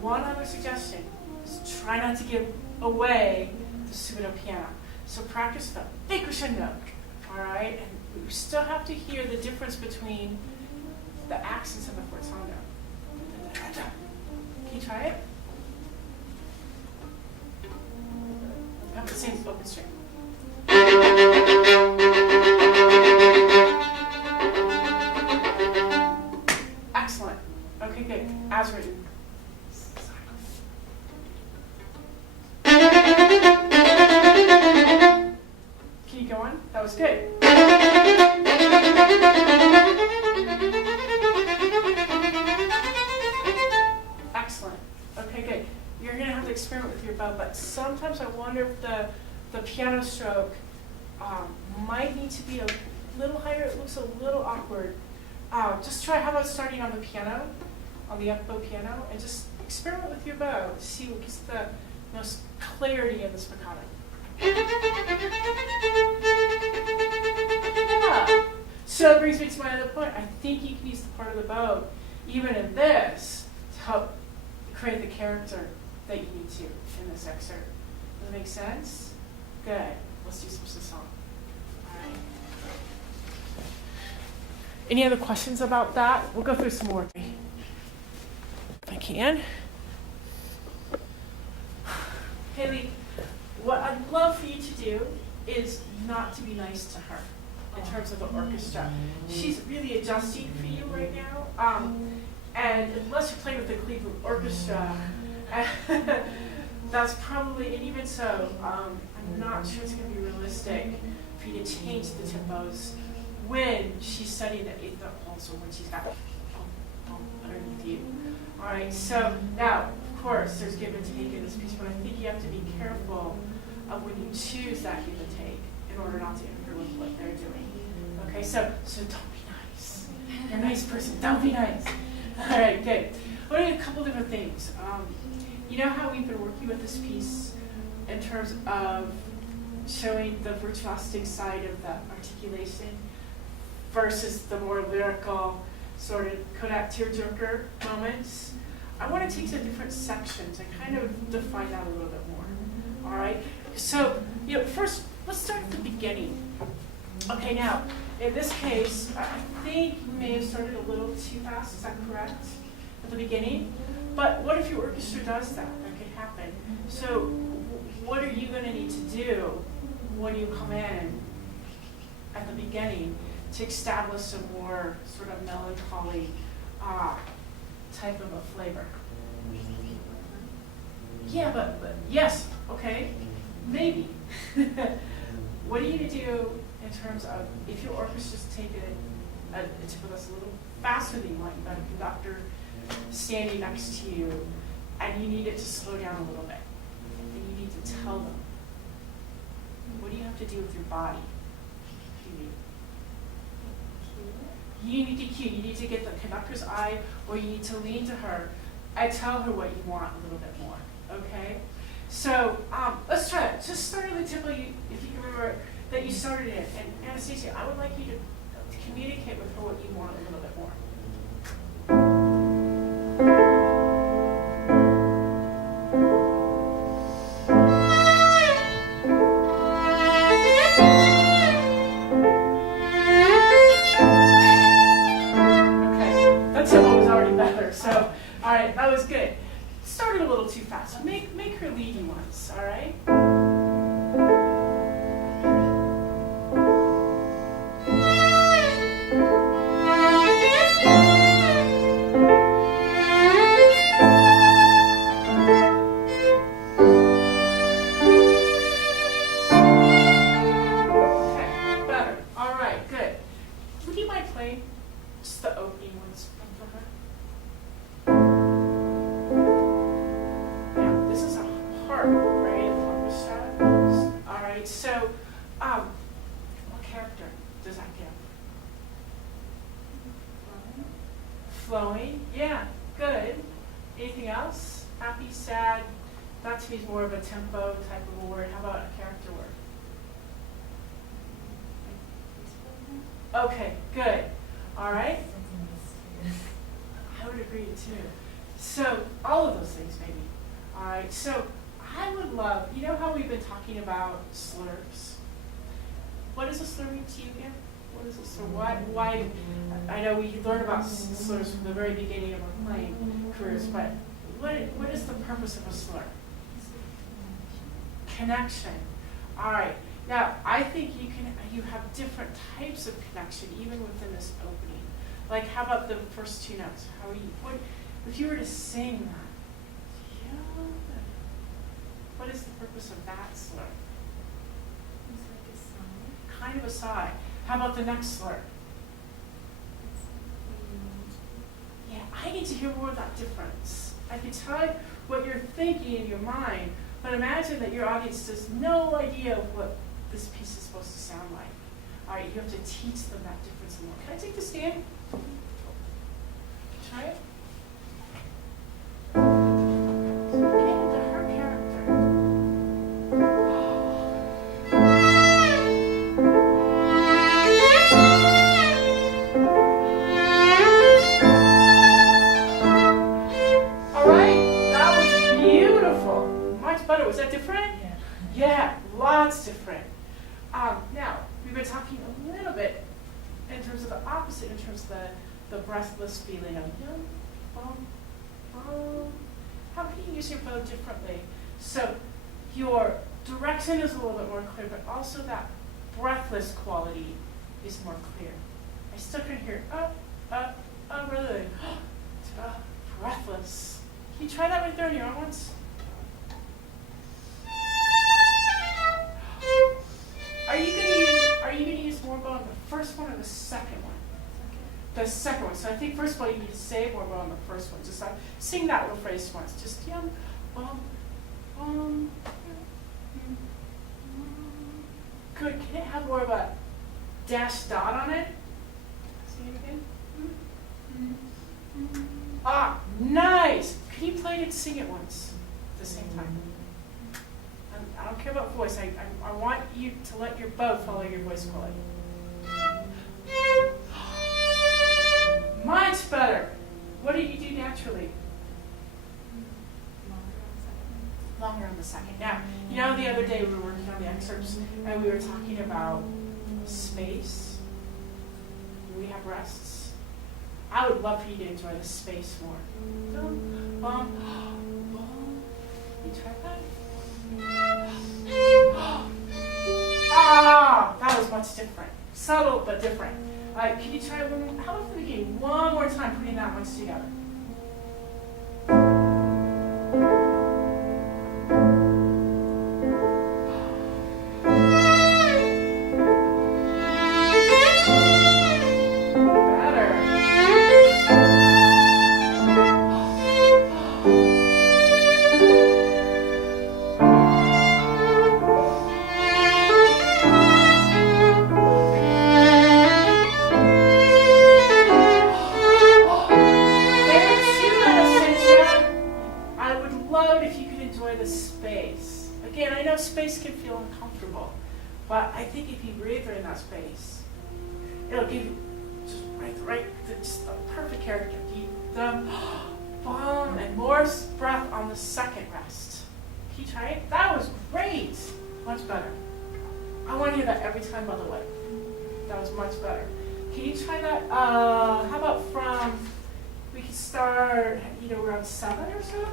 one other suggestion is try not to give away the subito piano. So practice the big crescendo, all right? And we still have to hear the difference between the accents and the fortando. Can you try it? Have the same open string. Excellent. Okay, good. As written. Keep going. That was good. Excellent. Okay, good. You're going to have to experiment with your bow, but sometimes I wonder if the piano stroke might need to be a little higher. It looks a little awkward. Just try, how about starting on the piano, on the up bow piano, and just experiment with your bow to see what gives the most clarity in the spiccato. Yeah. So it brings me to my other point. I think you can use the part of the bow, even in this, to help create the character that you need to in this excerpt. Does it make sense? Good. Let's do some song. All right. Any other questions about that? We'll go through some more. If I can. Haley, what I'd love for you to do is not to be nice to her in terms of the orchestra. She's really adjusting for you right now. And unless you play with the Cleveland Orchestra, that's probably, and even so, I'm not sure it's going to be realistic for you to change the tempos when she's studying the eighth note also when she's got underneath you. All right, so now, of course, there's give and take in this piece, but I think you have to be careful of when you choose that give and take in order not to interfere with what they're doing. Okay, so don't be nice. You're a nice person, don't be nice. All right, good. I want to do a couple different things. You know how we've been working with this piece in terms of showing the virtuosic side of the articulation versus the more lyrical sort of Kodak tearjerker moments? I want to take the different sections and kind of define that a little bit more. All right? So, first, let's start at the beginning. Okay, now, in this case, I think you may have started a little too fast. Is that correct? At the beginning? But what if your orchestra does that? That could happen. So what are you going to need to do when you come in at the beginning to establish a more sort of melancholy type of a flavor? Yeah, but yes, okay, maybe. What are you going to do in terms of if your orchestra's taking a tempo that's a little faster than you want? You've got a conductor standing next to you, and you need it to slow down a little bit. And you need to tell them. What do you have to do with your body? You need to cue. You need to get the conductor's eye, or you need to lean to her and tell her what you want a little bit more. Okay? So let's try it. Just start at the tempo, if you can remember, that you started in. And Anastasia, I would like you to communicate with her what you want a little bit more. So, all right, that was good. Started a little too fast. Make her lead you once, all right? Okay, better. All right, good. Would you mind playing just the opening ones for her? So, what character does that give? Flowing? Yeah, good. Anything else? Happy, sad? That to me is more of a tempo type of a word. How about a character word? Okay, good. All right. I would agree too. So all of those things maybe. All right, so I would love, you know how we've been talking about slurs? What does a slur mean to you again? What is a slur? Why? I know we learn about slurs from the very beginning of our playing careers, but what is the purpose of a slur? Connection. All right. Now, I think you have different types of connection even within this opening. Like, how about the first two notes? If you were to sing that, yeah, what is the purpose of that slur? It's like a sigh. Kind of a sigh. How about the next slur? Yeah, I need to hear more of that difference. I can tell you what you're thinking in your mind, but imagine that your audience has no idea of what this piece is supposed to sound like. All right, you have to teach them that difference more. Can I take the stand? Try it. So get into her character. All right, that was beautiful. Much better. Was that different? Yeah. Yeah, lots different. Now, we've been talking a little bit in terms of the opposite, in terms of the breathless feeling of yum, bum, bum. How can you use your bow differently? So your direction is a little bit more clear, but also that breathless quality is more clear. I still can hear really, breathless. Can you try that right there on your own once? Are you gonna use more bow on the first one or the second one? The second one. So I think first of all you need to say more bow on the first one. Just sing that little phrase once. Just yum, Good. Can it have more of a dash dot on it? Sing it again. Nice. Can you play it and sing it once at the same time? I don't care about voice. I want you to let your bow follow your voice quality. Much better. What did you do naturally? Longer on the second. Now, you know the other day we were working on the excerpts and we were talking about space. We have rests. I would love for you to enjoy the space more. You try that? That was much different. Subtle, but different. All right, can you try one more? How about the beginning? One more time, putting that once together. But I think if you breathe in that space, it'll give you just the perfect character. Deep, bomb, and more breath on the second rest. Can you try it? That was great. Much better. I want to hear that every time, by the way. That was much better. Can you try that? How about we could start, around 7 or so?